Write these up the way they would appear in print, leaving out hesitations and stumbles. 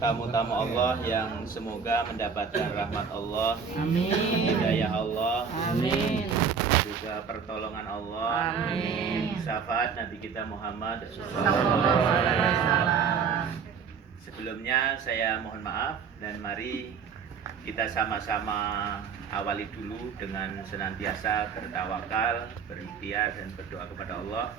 Tamu-tamu Allah yang semoga mendapatkan rahmat Allah, Amin. hidayah Allah, Amin. juga pertolongan Allah, Amin. syafaat Nabi kita Muhammad Sallallahu alaihi wasallam. Sebelumnya saya mohon maaf dan mari kita sama-sama awali dulu dengan senantiasa bertawakal, berikhtiar dan berdoa kepada Allah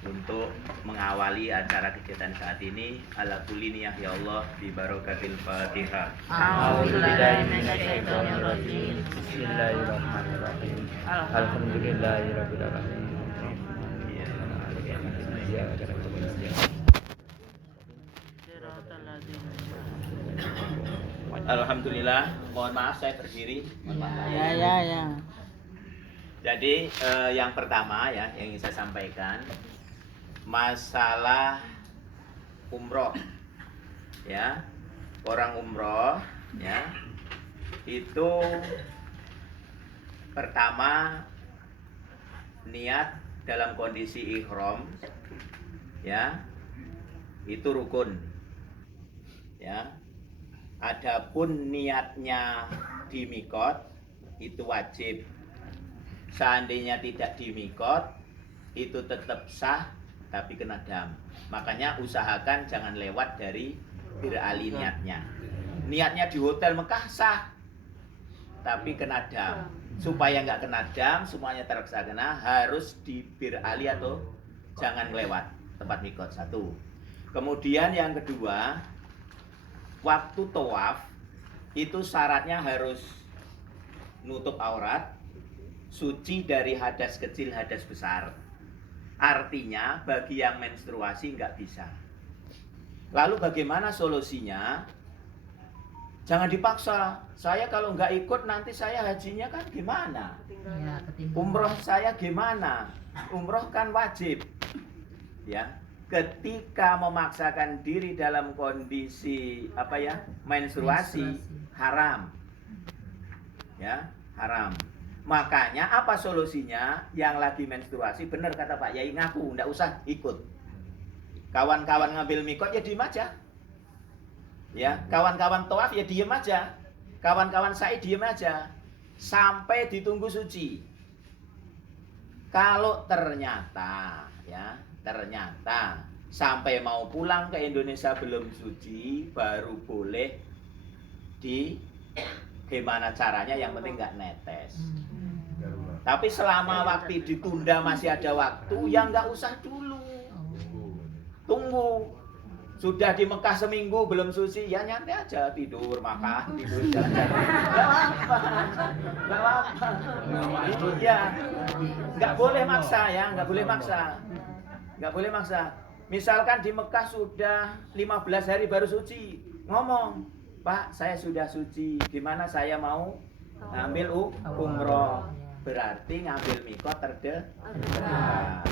untuk mengawali acara kegiatan saat ini. Ala kulli niyah ya Allah bi barakatil Fatihah. A'udzubillahi minasyaitonir rajim. Bismillahirrahmanirrahim. Alhamdulillahirabbil alamin. Alhamdulillah, mohon maaf saya berdiri. Mohon maaf. Ya. Jadi yang pertama ya yang ingin saya sampaikan masalah umroh, ya, orang umroh, ya, itu pertama niat dalam kondisi ihram, ya, itu rukun, ya. Adapun niatnya di mikot itu wajib. Seandainya tidak di mikot itu tetap sah tapi kena dam. Makanya usahakan jangan lewat dari Bir Ali niatnya. Niatnya di hotel Mekah sah tapi kena dam. Supaya nggak kena dam, semuanya terlaksana harus di Bir Ali atau jangan lewat tempat mikot. Satu. Kemudian yang kedua, waktu tawaf itu syaratnya harus nutup aurat, suci dari hadas kecil, hadas besar. Artinya bagi yang menstruasi nggak bisa. Lalu bagaimana solusinya? Jangan dipaksa. Saya kalau nggak ikut nanti saya hajinya kan gimana? Umroh saya gimana? Umroh kan wajib. Ya, ketika memaksakan diri dalam kondisi menstruasi haram. Ya, haram. Makanya apa solusinya? Yang lagi menstruasi, benar kata Pak Yai, ngaku, nggak usah ikut. Kawan-kawan ngambil mikot ya diem aja. Ya, kawan-kawan tawaf ya diem aja. Kawan-kawan sa'i diem aja. Sampai ditunggu suci. Kalau ternyata sampai mau pulang ke Indonesia belum suci, baru boleh gimana caranya, yang penting nggak netes. Tapi selama waktu ditunda masih ada waktu, ya nggak usah dulu. Tunggu. Sudah di Mekah seminggu belum suci, ya nyantai aja, tidur, makan, tidur, jalan-jalan. Nggak apa-apa. Iya, nggak boleh maksa ya, nggak boleh maksa. Nggak boleh maksa. Misalkan di Mekah sudah 15 hari baru suci, ngomong, Pak, saya sudah suci, gimana saya mau ngambil umroh? Berarti ngambil mikot terdekat.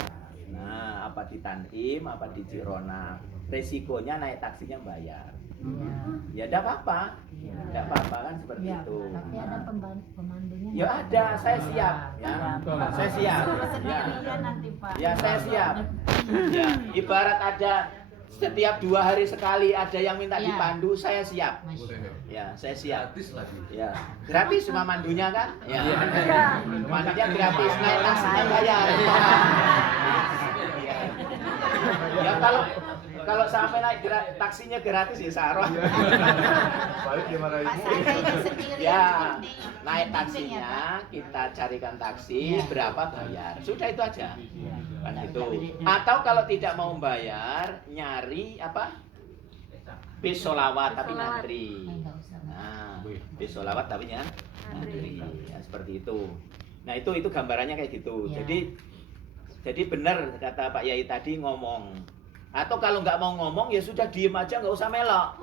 Nah, apa di Tanim, apa di Jirona, resikonya naik taksinya bayar. Ya tidak apa-apa, tidak apa-apa kan seperti itu. Tapi ada pemandunya. Ya ada, saya siap, ya, saya siap. Ya, ya saya siap. Ya, ibarat ada setiap 2 hari sekali ada yang minta dipandu, saya siap. Ya, saya siap. Gratis lagi. Ya, gratis cuma mandunya kan? Ya, mandunya gratis, naik taksinya bayar. Ya kalau sampai naik taksinya gratis ya sarah. Balik gimana ibu? Ya, naik taksinya kita carikan taksi berapa bayar. Sudah itu aja. Kan itu. Atau kalau tidak mau bayar, nyari bis sholawat tapi ngantri. Nah, bis sholawat tapi ngantri. Ya, seperti itu. Nah, itu gambarannya kayak gitu. Jadi benar kata Pak Yai tadi ngomong. Atau kalau nggak mau ngomong ya sudah diem aja, nggak usah melok.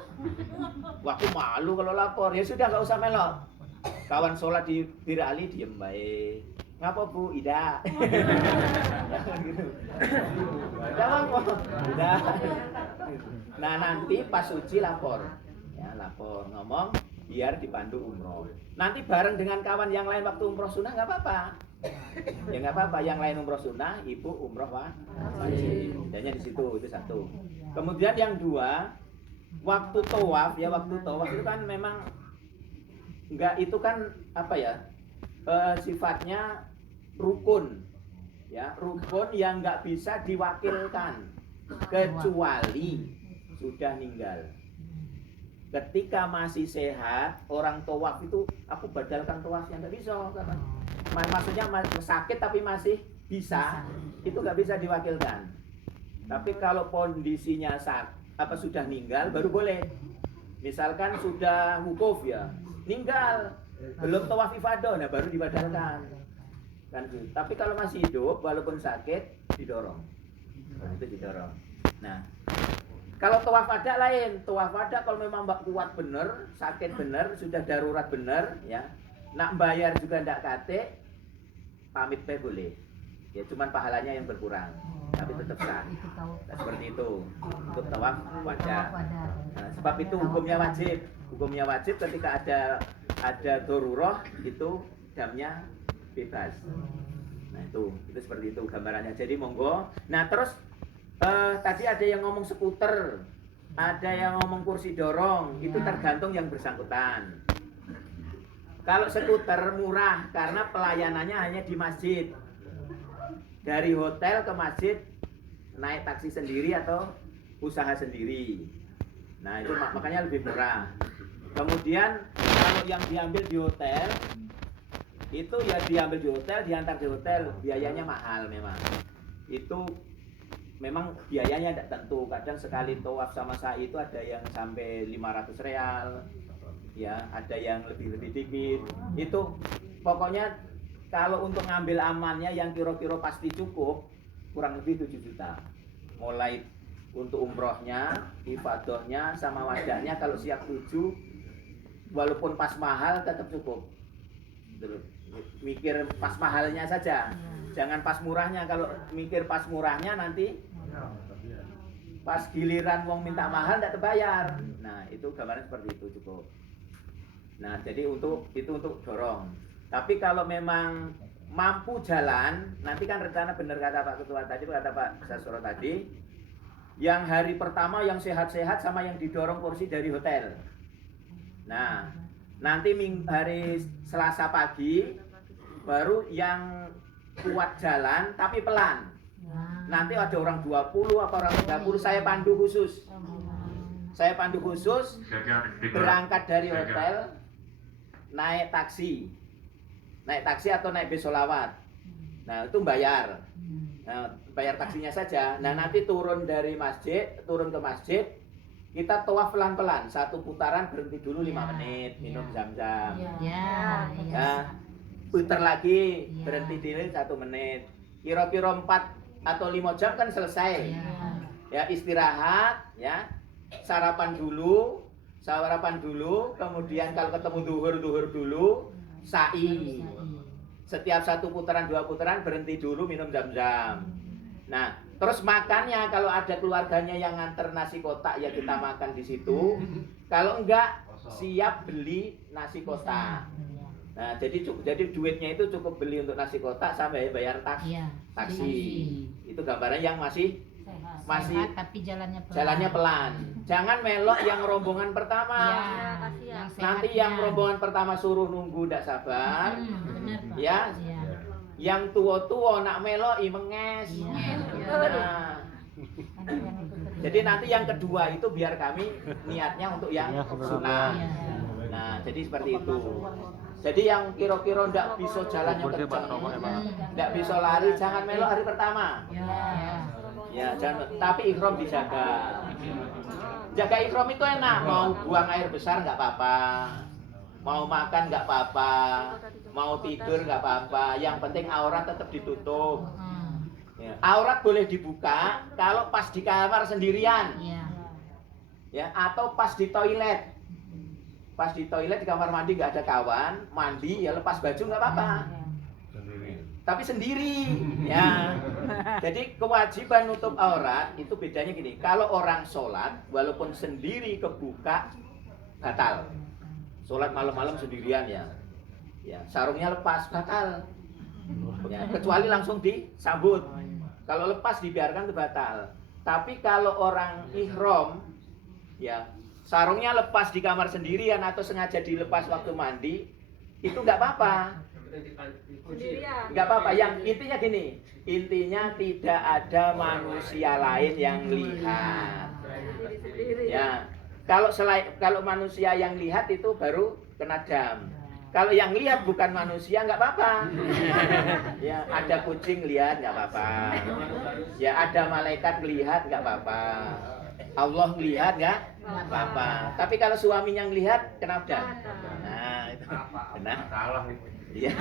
Wah, aku malu kalau lapor, ya sudah nggak usah melok. Kawan sholat di Bir Ali diem baik. Ngapa Bu? Ida. Gitu. Udah. Nah nanti pas suci lapor, ya lapor ngomong biar dipandu umroh. Nanti bareng dengan kawan yang lain waktu umroh sunnah nggak apa-apa. Ya nggak apa-apa, yang lain umroh sunnah, ibu umroh wajib. Bedanya di situ, itu satu. Kemudian yang dua, waktu tawaf itu kan memang enggak, itu kan apa ya, sifatnya rukun ya, rukun yang enggak bisa diwakilkan kecuali sudah meninggal. Ketika masih sehat, orang tawaf itu aku badalkan tawafnya, nggak bisa. Maksudnya sakit tapi masih bisa, itu nggak bisa diwakilkan. Tapi kalau kondisinya sudah meninggal baru boleh. Misalkan sudah wukuf ya, meninggal, belum tawaf ifadah, nah baru dibadalkan. Kan gitu. Tapi kalau masih hidup walaupun sakit didorong. Nah, itu didorong. Nah, kalau tawaf wada lain, tawaf wada kalau memang mbak kuat bener, sakit bener, sudah darurat bener, ya, nak bayar juga ndak kate, pamit teh boleh, ya cuman pahalanya yang berkurang, tapi tetap sah. Nah, seperti itu untuk tawaf wada. Nah, sebab itu hukumnya wajib ketika ada dorurah itu damnya bebas. Nah itu seperti itu gambarannya. Jadi monggo. Nah terus tadi ada yang ngomong skuter, ada yang ngomong kursi dorong, itu tergantung yang bersangkutan. Kalau skuter murah karena pelayanannya hanya di masjid. Dari hotel ke masjid naik taksi sendiri atau usaha sendiri. Nah itu makanya lebih murah. Kemudian kalau yang diambil di hotel, itu ya diambil di hotel, diantar di hotel, biayanya mahal memang. Itu memang biayanya tidak tentu. Kadang sekali tawaf sama sa'i itu ada yang sampai 500 real, ya, ada yang lebih dikit. Itu pokoknya kalau untuk ngambil amannya yang kira-kira pasti cukup, kurang lebih 7 juta. Mulai untuk umrohnya, ifadahnya, sama wadahnya kalau siap 7, walaupun pas mahal tetap cukup. Mikir pas mahalnya saja. Jangan pas murahnya. Kalau mikir pas murahnya nanti pas giliran wong minta mahal tidak terbayar. Nah itu gambaran seperti itu cukup. Nah jadi untuk dorong. Tapi kalau memang mampu jalan, nanti kan rencana benar kata Pak Ketua tadi, kata Pak Sasoro tadi, yang hari pertama yang sehat-sehat sama yang didorong kursi dari hotel. Nah nanti hari Selasa pagi baru yang kuat jalan tapi pelan. Nanti ada orang 20 apa orang 30 saya pandu khusus. Berangkat dari hotel naik taksi atau naik bis sholawat. Nah itu bayar. Nah, bayar taksinya saja. Nah nanti turun ke masjid, kita tawaf pelan-pelan, satu putaran berhenti dulu 5 menit, minum zam-zam. Nah, putar lagi, berhenti dulu 1 menit. Kira-kira 4 atau 5 jam kan selesai. Ya istirahat, ya sarapan dulu, kemudian kalau ketemu duhur dulu, sa'i. Setiap 1 putaran 2 putaran berhenti dulu minum zam-zam. Nah, terus makannya kalau ada keluarganya yang nganter nasi kotak ya kita makan di situ. Kalau enggak siap beli nasi kotak. Nah, jadi duitnya itu cukup beli untuk nasi kotak sampai bayar taksi. Itu gambaran yang masih sehat, tapi jalannya pelan. Jangan melok yang rombongan pertama. Nanti yang rombongan pertama suruh nunggu tidak sabar. Benar, Pak. Ya. Yang tua-tua nak meloi menges. Nah, jadi nanti yang kedua itu biar kami niatnya untuk yang sunnah. Nah, jadi seperti itu. Jadi yang kira-kira ndak bisa jalannya kencang, ndak bisa lari, jangan melok hari pertama. Ya, jangan. Tapi ihram dijaga. Jaga ihram itu enak. Mau buang air besar nggak apa-apa. Mau makan nggak apa-apa, mau tidur nggak apa-apa, yang penting aurat tetap ditutup. Ya, aurat boleh dibuka kalau pas di kamar sendirian, ya, atau pas di toilet. Pas di toilet di kamar mandi nggak ada kawan, mandi ya lepas baju nggak apa-apa. Tapi sendiri, ya. Jadi kewajiban nutup aurat itu bedanya gini. Kalau orang sholat, walaupun sendiri kebuka, batal. Sholat malam-malam sendirian ya, sarungnya lepas batal, ya, kecuali langsung disambut. Kalau lepas dibiarkan itu batal. Tapi kalau orang ihram Ya, sarungnya lepas di kamar sendirian atau sengaja dilepas waktu mandi, itu nggak apa-apa. Nggak apa-apa. Yang intinya gini, intinya tidak ada manusia lain yang lihat. Ya, kalau manusia yang lihat itu baru kena dam. Kalau yang lihat bukan manusia nggak apa-apa. Ya, ada kucing lihat nggak apa-apa. Ya, ada malaikat lihat nggak apa-apa. Allah lihat nggak apa-apa. Tapi kalau suaminya lihat kena dam. Nah, itu kena. Salah. Iya.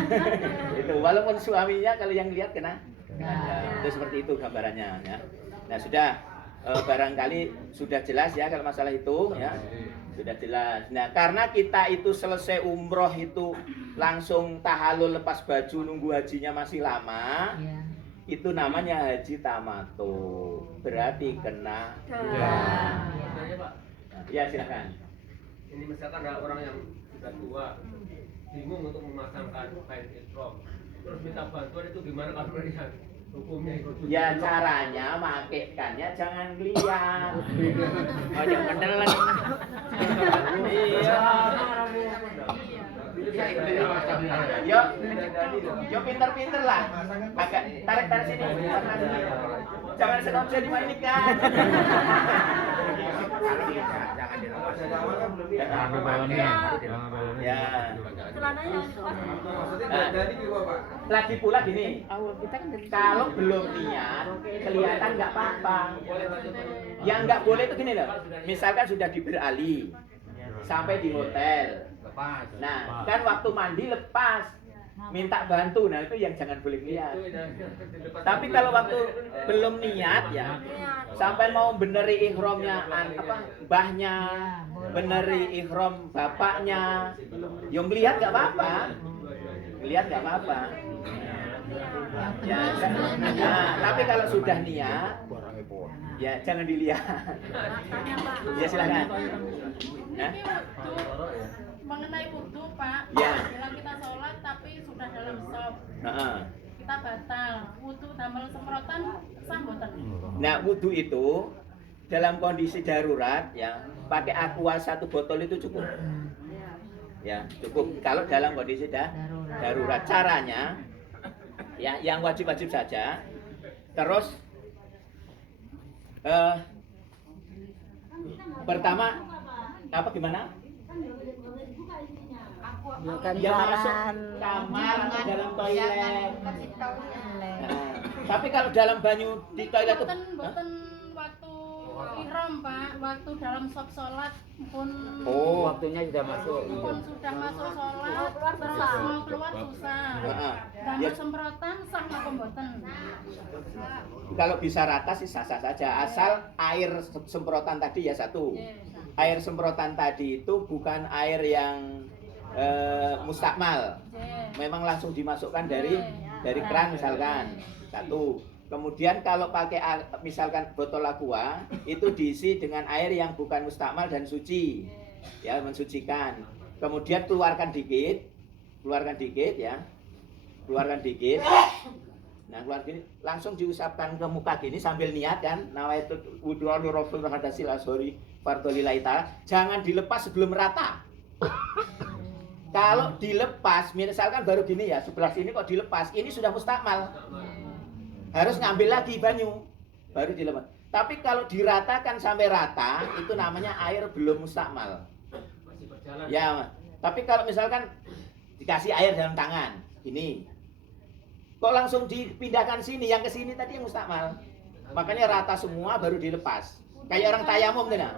Itu walaupun suaminya kalau yang lihat kena dam. Itu seperti itu gambarannya ya. Nah, sudah barangkali sudah jelas ya kalau masalah itu ya. Sudah jelas. Nah, karena kita itu selesai umroh itu langsung tahalul lepas baju nunggu hajinya masih lama, Iya. itu namanya haji tamato. Berarti kena. Sebenarnya Pak, Ya silakan. ini misalkan ada orang yang sudah tua, bingung untuk memasangkan kain ihram, terus minta bantuan itu gimana kalau melihat hukumnya itu? Ya caranya makaikannya jangan lihat. Oh, yang beneran. Iya. Yo pinter-pinter lah. Agak tarik sini. Jangan sengaja dimainkan. Jangan balonnya. Ya. Maksudnya dari gimana Pak? Lagi pula gini, Kita kan dari kalau belum niat, kelihatan nggak apa-apa. Yang nggak boleh itu gini loh. Misalkan sudah diberi ali, sampai di hotel. Nah, kan waktu mandi lepas, minta bantu. Nah itu yang jangan boleh lihat. Tapi kalau waktu belum niat ya, sampai mau beneri ihramnya mbahnya, beneri ihram bapaknya, yang lihat nggak apa-apa. Lihat nggak apa-apa. Ya, nah, tapi kalau sudah niat, ya jangan dilihat. Ya silakan. Nah, mengenai wudhu Pak, Ya. bilang kita sholat tapi sudah dalam shop, nah, kita batal. Wudhu damel semprotan sah mboten? nah wudhu itu dalam kondisi darurat ya pakai aqua 1 botol itu cukup. Ya cukup kalau dalam kondisi darurat. Caranya ya yang wajib-wajib saja. Terus pertama apa gimana? bukan Ya masuk saran. kamar atau dalam toilet. Boleh. Nah, tapi kalau dalam banyu di toilet itu Mboten waktu ihram Pak, waktu dalam shop sholat pun Waktunya sudah masuk. pun sudah masuk sholat, terus mau keluar susah. Heeh. Damel Ya, semprotan sah napa mboten? kalau bisa rata sih sah-sah saja asal air semprotan tadi ya satu. Air semprotan tadi itu bukan air yang mustakmal. Memang langsung dimasukkan dari keran misalkan. Satu. Kemudian kalau pakai misalkan botol aqua itu diisi dengan air yang bukan mustakmal dan suci. Ya, mensucikan. Kemudian keluarkan dikit ya. Keluarkan dikit. Nah, keluar gini langsung diusapkan ke muka gini sambil niat kan. Nawaitu wudhu li Rasul hadasil ashori fardholillahi ta'ala. Jangan dilepas sebelum rata. Kalau dilepas, misalkan baru gini ya, sebelah sini kok dilepas, ini sudah mustakmal. Harus ngambil lagi banyu, baru dilepas. Tapi kalau diratakan sampai rata, itu namanya air belum mustakmal. Masih berjalan. Ya, tapi kalau misalkan dikasih air dalam tangan, ini, kok langsung dipindahkan sini, yang ke sini tadi yang mustakmal. Makanya rata semua baru dilepas. Kayak orang tayamum tuh, nah.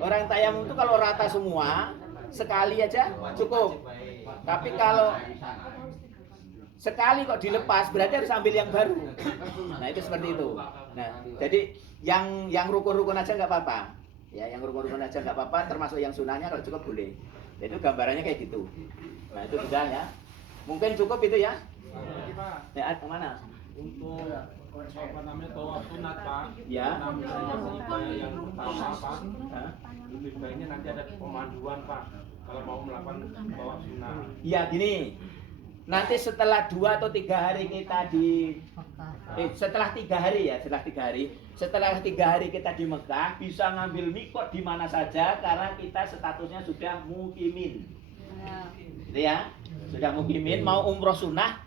Orang tayamum itu kalau rata semua, sekali aja cukup. Tapi kalau sekali kok dilepas berarti harus ambil yang baru. Nah itu seperti itu. Nah jadi yang rukun-rukun aja nggak apa-apa. Ya yang rukun-rukun aja nggak apa-apa. Termasuk yang sunahnya kalau cukup boleh. Itu gambarannya kayak gitu. Nah itu sudah ya. Mungkin cukup itu ya. Ya kemana? Untuk apa namanya tawaf sunat Pak, Ya. namanya yang pertama Pak, Hah? lebih baiknya nanti ada pemanduan Pak kalau mau melakukan tawaf sunat. Iya gini. nanti setelah 2 atau 3 hari kita di setelah 3 hari ya, setelah 3 hari kita di Mekah bisa ngambil mikot di mana saja karena kita statusnya sudah mukimin. Ya, sudah mukimin, mau umroh sunnah,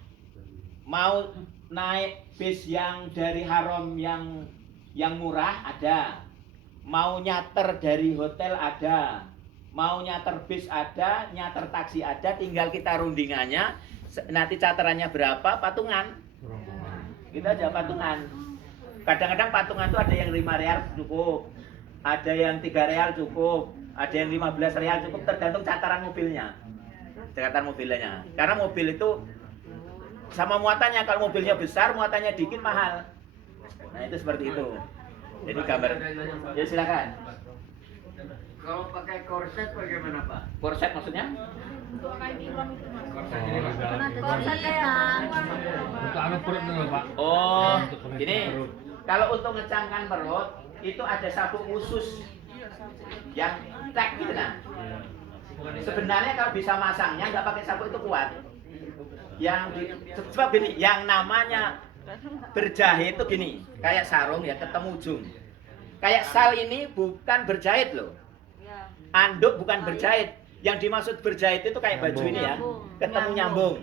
mau naik bis yang dari haram yang murah ada, mau nyater dari hotel ada, mau nyater bis ada, nyater taksi ada, tinggal kita rundingannya. Nanti caterannya berapa, patungan. Kita aja patungan. Kadang-kadang patungan itu ada yang 5 real cukup, ada yang 3 real cukup, ada yang 15 real cukup, tergantung cataran mobilnya. Cataran mobilnya. Karena mobil itu sama muatannya, kalau mobilnya besar, muatannya dikit mahal. Nah itu seperti itu. Jadi gambar. Ya silakan. Kalau pakai korset bagaimana Pak? Korset maksudnya? Untuk kain ihram itu mas. Korset kayak Untuk anu perut dulu Pak. Oh, gini. Kalau untuk ngecangkan perut itu ada sabuk khusus yang tek gitu nah. Sebenarnya kalau bisa masangnya nggak pakai sabuk itu kuat. Sebab gini, yang namanya berjahit itu gini, kayak sarung ya ketemu ujung. Kayak sal ini bukan berjahit loh. Anduk bukan berjahit. Yang dimaksud berjahit itu kayak baju ini ya, ketemu nyambung.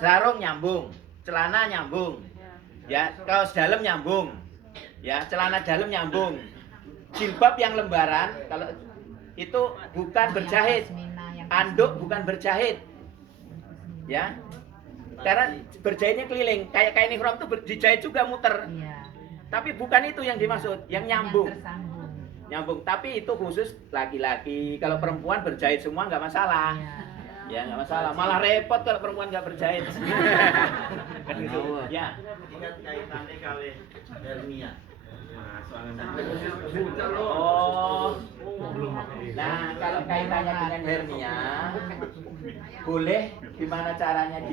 Sarung nyambung, celana nyambung. Ya, kaos dalam nyambung. Ya, celana dalam nyambung. Jilbab yang lembaran kalau itu bukan berjahit. Anduk bukan berjahit. Ya. Karena berjahitnya keliling, kayak kain ihram itu dijahit juga muter. Tapi bukan itu yang dimaksud, yang nyambung. Nyambung, tapi itu khusus laki-laki. Kalau perempuan berjahit semua nggak masalah. Ya nggak masalah, malah repot kalau perempuan nggak berjahit. Kan gitu. Ya. Ingat kaitannya kali hernia. Oh. Nah, kalau kaitannya dengan hernia, boleh gimana caranya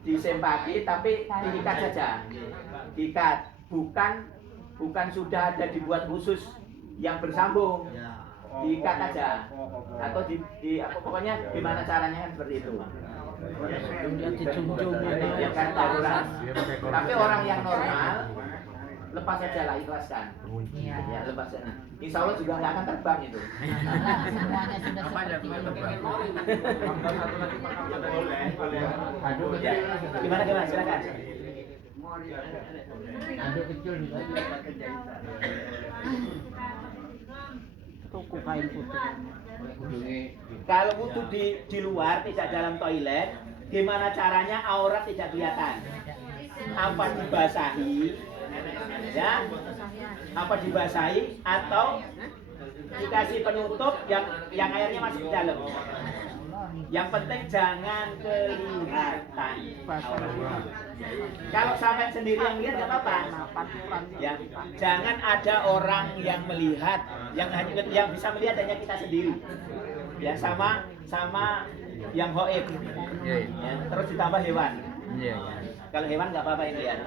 disempaki, tapi diikat saja. Diikat, bukan sudah ada dibuat khusus yang bersambung. Diikat aja. Atau pokoknya gimana caranya kan seperti itu. Ya kan darurat. Tapi orang yang normal lepas saja lah, ikhlaskan. Ya, lepas saja. Insya Allah juga nggak akan terbang itu. Semuanya sudah seperti itu. Ya. Gimana silakan. Anduk kecil juga pakai jahitan. toko kain putih. Kalau butuh di luar, tidak dalam toilet, gimana caranya aurat tidak kelihatan? Apa dibasahi? Ya, apa dibasahi atau dikasih penutup yang airnya masuk ke dalam? Yang penting jangan kelihatan. Kalau sampai sendiri yang lihat nggak apa-apa. Ya, jangan ada orang yang melihat, yang bisa melihat hanya kita sendiri. Ya, sama yang hoib. Ya, terus ditambah hewan. Kalau hewan nggak apa-apa yang lihat.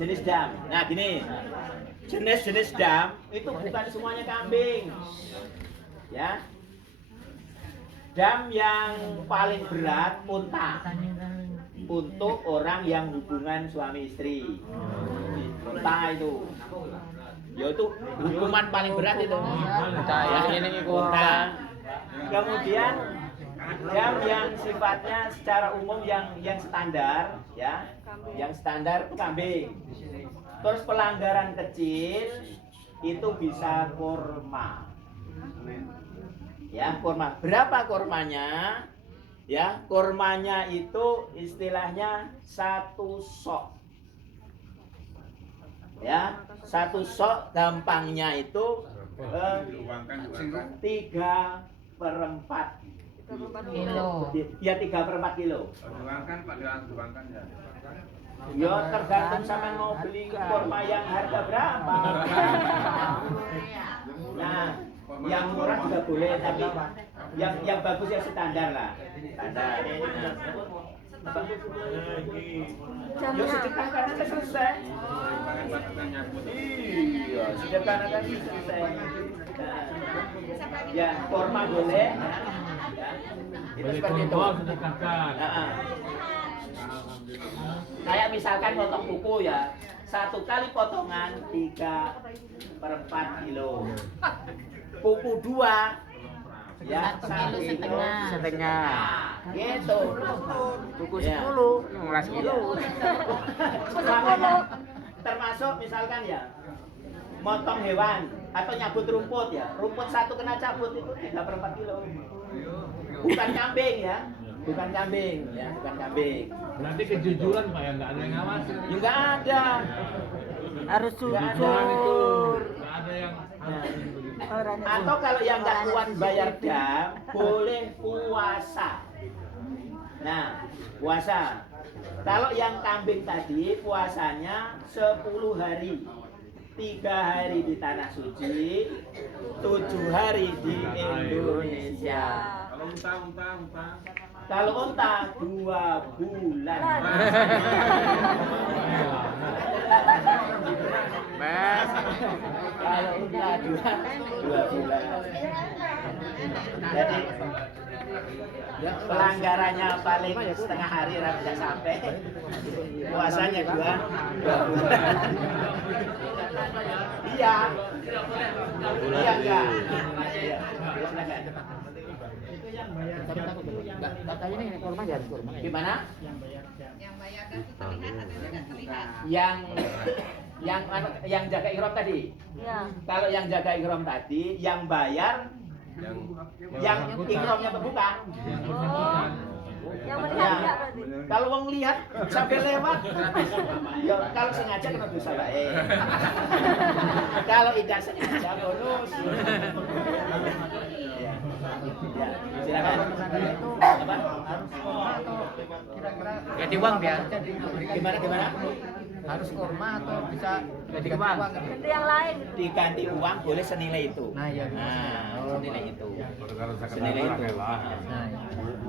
Jenis dam. Nah gini, jenis dam itu bukan semuanya kambing. Ya. Dam yang paling berat unta. Untuk orang yang hubungan suami istri. Unta itu. Ya itu hukuman paling berat itu. Unta ya, ini unta. Kemudian dam yang sifatnya secara umum yang standar ya. Yang standar itu kambing. Terus pelanggaran kecil itu bisa kurma. Ya, kurma. Berapa kurmanya? Ya, kurmanya itu istilahnya 1 sok. Ya, 1 sok gampangnya itu 3/4 kilo. Ya 3/4 kilo. Diuangkan Pak, diuangkan ya. Ya tergantung sama mau beli kurma yang harga berapa. Nah, yang murah juga boleh, tapi yang bagus ya standar lah. Standar. Ya sedekahkan aja selesai. Iya, sedekahkan aja selesai. Nah, Ya, kurma boleh. Ya. Itu Beli seperti itu. kurma sedekahkan. Nah, kayak misalkan potong kuku ya, satu kali potongan 3/4 kilo. Kuku 2 ya, 1,5 kilo. Setengah. Gitu. Buku Ya. 10, 16 kilo. Makanya, termasuk misalkan ya, motong hewan atau nyabut rumput ya, rumput satu kena cabut itu 3/4 kilo. Bukan kambing ya, bukan kambing ya, bukan kambing. Nanti kejujuran Pak ya, nggak ada yang ngawasin. Ya, nggak ada. Harus Nggak ada. jujur. Nggak ada yang harus begitu. Atau kalau yang nggak kuat bayar dam, boleh puasa. Nah, puasa. Kalau yang kambing tadi puasanya 10 hari. 3 hari di Tanah Suci, 7 hari di Indonesia. Kalau unta. Kalau unta 2 bulan. Mas. Kalau unta 2 bulan. Jadi pelanggarannya paling setengah hari bisa sampai. Puasanya 2 bulan. Iya. Iya enggak? Iya. Katanya nih kurma jadi kurma. Gimana? Yang bayar dan terlihat atau tidak terlihat? Yang jaga ihram tadi. Iya. Kalau yang jaga ihram tadi, yang bayar yang ihramnya terbuka. Yang bersangkutan. Yang Ya. melihat enggak berarti? Kalau wong lihat sampai lewat, ya kalau sengaja kena dosa baik. Kalau tidak sengaja bonus. Ya. Ya, silakan. Apa? Jadi uang dia. Gimana? Harus kurma atau bisa jadi uang? Ganti yang lain. Diganti uang boleh senilai itu. Nah, iya. Senilai itu. Kalau zakat Senilai orang itu. ya lah.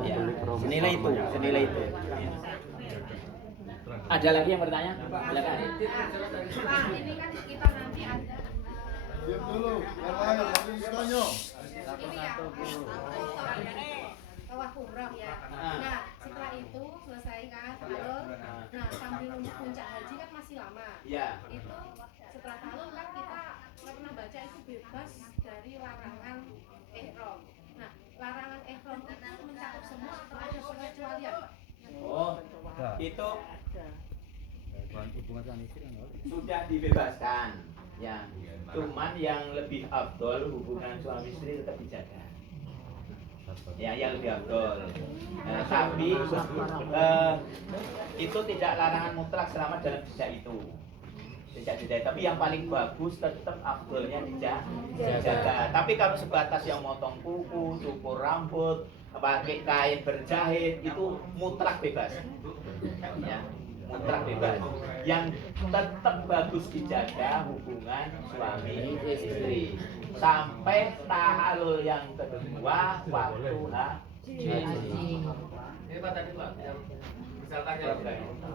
Ya, senilai itu. Ya. Ada lagi yang bertanya? Silakan. Pak, ini kan kita nanti ada ini ya, kawah umroh ya. Nah, setelah itu selesai kan halal. Nah, sambil nunggu puncak haji kan masih lama. Ya. Itu setelah halal kan kita pernah baca itu bebas dari larangan ihram. Nah, larangan ihram itu mencakup semua atau ada pengecualian? Oh, itu sudah dibebaskan. Ya, cuman yang lebih afdol hubungan suami istri tetap dijaga. Ya, yang lebih afdol. Tapi itu tidak larangan mutlak selama dalam jeda itu. Jeda, tapi yang paling bagus tetap afdolnya dijaga. Tapi kalau sebatas yang motong kuku, cukur rambut, pakai kain berjahit itu mutlak bebas. Ya, mutlak bebas. Yang tetap bagus dijaga hubungan suami istri sampai tahalul yang kedua waktu haji. Ini Pak tadi Pak, yang misalkan yang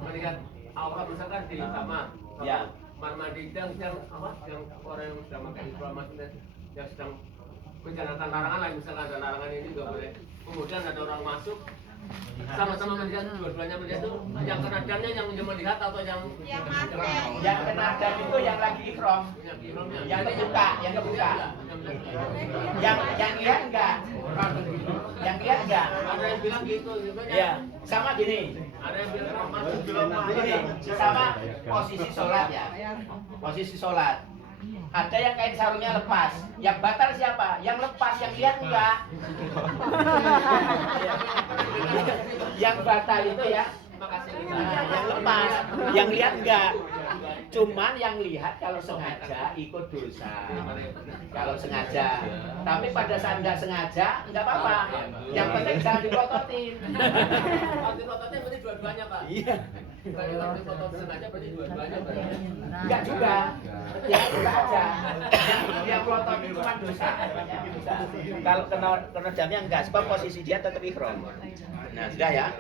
melihat awal misalkan di kamar, Ya. kamar mandi yang orang yang sedang pakai ihram yang sedang menjalankan larangan lah, misalkan ada larangan ini nggak boleh. Kemudian ada orang masuk sama-sama melihat, dua-duanya melihat itu yang kena damnya yang melihat atau yang Yang kena dam itu yang lagi ihram, ihramnya. yang kebuka. Yang lihat enggak? Yang lihat enggak? Ada yang bilang gitu juga Ya, sama gini. Ada yang bilang masuk Gini, sama posisi sholat ya. Posisi sholat. Ada yang kain sarungnya lepas. Yang batal siapa? Yang lepas, yang lihat enggak? Yang batal itu ya. Nah, yang lepas, yang lihat enggak? Cuman yang lihat kalau sengaja ikut dosa. Kalau sengaja. Tapi pada saat enggak sengaja, enggak apa-apa. Yang penting jangan diprototin. Kalau dipototnya berarti dua-duanya Pak. Iya. Kalau dipotong sengaja berarti dua-duanya Pak. Enggak juga. Ya enggak aja. Yang protot itu cuma dosa. Kalau kena jamnya enggak, sebab posisi dia tetap ihram. Nah, sudah ya.